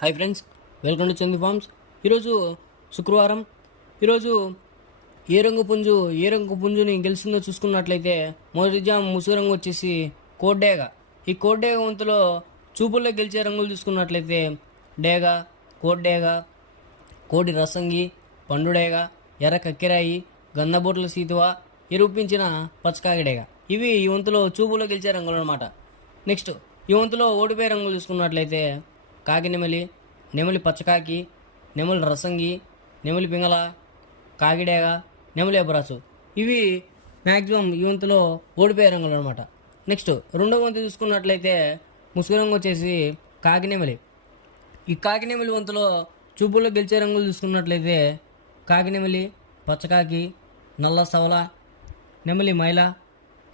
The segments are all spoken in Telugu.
Hi friends, welcome to Chandi farms. ఈరోజు శుక్రవారం. ఈరోజు ఏ రంగు పుంజుని గెలుస్తుందో చూసుకున్నట్లయితే మొదటి జామ్ ముసుగు రంగు వచ్చేసి కోడ్డేగ. ఈ కోడ్డేగ వంతులో చూపుల్లో గెలిచే రంగులు చూసుకున్నట్లయితే డేగ, కోడ్డేగ, కోడి రసంగి, పండుడేగ, ఎర్ర కక్కిరాయి, గంధబొట్ల సీతువ, ఎరుపించిన పచ్చకాగిడేగ. ఇవి ఈ వంతులో చూపుల్లో గెలిచే రంగులు అనమాట. నెక్స్ట్ ఈ వంతులో ఓడిపోయే రంగులు చూసుకున్నట్లయితే కాకినెమలి, నెమలి పచ్చకాకి, నెమలి రసంగి, నెమలి పింగళ, కాకిడేగ, నెమలి అబ్రాసు. ఇవి మ్యాక్సిమం ఈ వంతులో ఓడిపోయే రంగులు అనమాట. నెక్స్ట్ రెండవ వంతు చూసుకున్నట్లయితే ముసుగు రంగు వచ్చేసి కాకినెమలి. ఈ కాకినెమలి వంతులో చూపుల్లో గెలిచే రంగులు చూసుకున్నట్లయితే కాకినెమలి, పచ్చకాకి, నల్ల సవల, నెమలి మైల,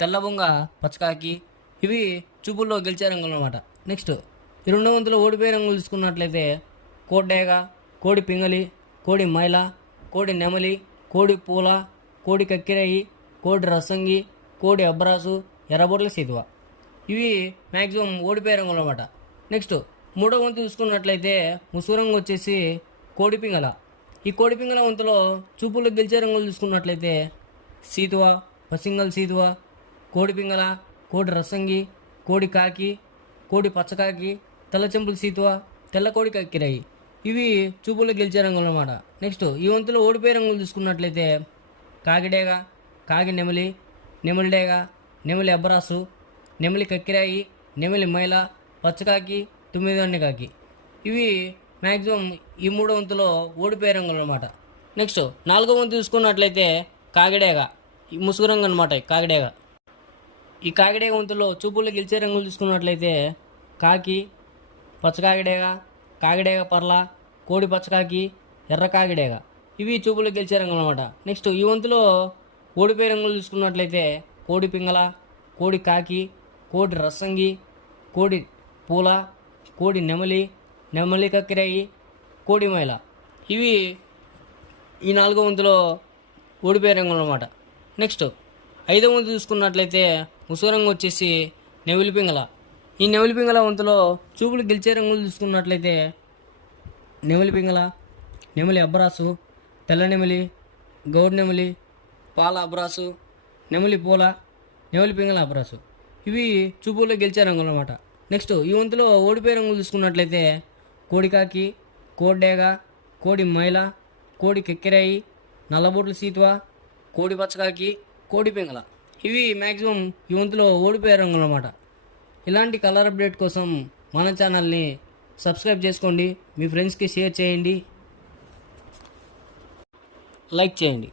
తెల్లబొంగ పచ్చకాకి. ఇవి చూపుల్లో గెలిచే రంగులు అనమాట. నెక్స్ట్ ఈ రెండవ వంతులో ఓడిపోయే రంగులు చూసుకున్నట్లయితే కోడ్డేగ, కోడి పింగళి, కోడి మైల, కోడి నెమలి, కోడి పూల, కోడి కక్కిరాయి, కోడి రసంగి, కోడి అబ్రాసు, ఎర్రబొట్ల సీతువ. ఇవి మ్యాక్సిమం ఓడిపోయే రంగులు అనమాట. నెక్స్ట్ మూడవ వంతు చూసుకున్నట్లయితే ముసుగు రంగు వచ్చేసి కోడి పింగళ. ఈ కోడి పింగళ వంతులో చూపుల్లో గెలిచే రంగులు చూసుకున్నట్లయితే సీతువ, పసింగల్ సీతువ, కోడి పింగళ, కోడి రసంగి, కోడి కాకి, కోడి పచ్చకాకి, తెల్ల చెంపుల సీతువ, తెల్ల కోడి కక్కిరాయి. ఇవి చూపుల్లో గెలిచే రంగులు అనమాట. నెక్స్ట్ ఈ వంతులో ఓడిపోయే రంగులు చూసుకున్నట్లయితే కాకిడేగ, కాకి నెమలి, నెమలి డేగ, నెమలి అబ్బరాసు, నెమలి కక్కిరాయి, నెమలి మైల, పచ్చకాకి, తొమ్మిది కాకి. ఇవి మ్యాక్సిమం ఈ మూడో వంతులో ఓడిపోయే రంగులు అనమాట. నెక్స్ట్ నాలుగో వంతు చూసుకున్నట్లయితే కాకిడేగ. ఈ ముసుగు రంగు అనమాట కాకిడేగ. ఈ కాకిడేగ వంతులో చూపుల్లో గెలిచే రంగులు చూసుకున్నట్లయితే కాకి, పచ్చకాకిడేగ, కాకిడేగ పర్ల, కోడి పచ్చకాకి, ఎర్ర కాకిడేగ. ఇవి చూపుల్లో గెలిచే రంగులు అనమాట. నెక్స్ట్ ఈ వంతులో ఓడిపోయే రంగులు చూసుకున్నట్లయితే కోడి పింగళ, కోడి కాకి, కోడి రసంగి, కోడి పూల, కోడి నెమలి, నెమలి కక్కిరాయి, కోడి మైల. ఇవి ఈ నాలుగో వంతులో ఓడిపోయే రంగులు అనమాట. నెక్స్ట్ ఐదవ వంతు చూసుకున్నట్లయితే ముసుగు రంగు వచ్చేసి నెమలి పింగళ. ఈ నెమలి పింగళ వంతులో చూపులు గెలిచే రంగులు చూసుకున్నట్లయితే నెమలి పింగళ, నెమలి అబ్రాసు, తెల్ల నెమలి, గౌడ్ నెమలి, పాల అబ్రాసు, నెమలి పూల, నెమలి పింగళ అబ్రాసు. ఇవి చూపుల్లో గెలిచే రంగులు అనమాట. నెక్స్ట్ ఈ వంతులో ఓడిపోయే రంగులు చూసుకున్నట్లయితే కోడికాకి, కోడ్డేగ, కోడి మైల, కోడి కెక్కిరాయి, నల్లబొట్ల సీతువ, కోడి పచ్చకాకి, కోడి పింగళ. ఇవి మ్యాక్సిమం ఈ వంతులో ఓడిపోయే రంగులు అనమాట. ఇలాంటి కలర్ అప్డేట్ కోసం మన ఛానల్ని సబ్స్క్రైబ్ చేసుకోండి, మీ ఫ్రెండ్స్కి షేర్ చేయండి, లైక్ చేయండి.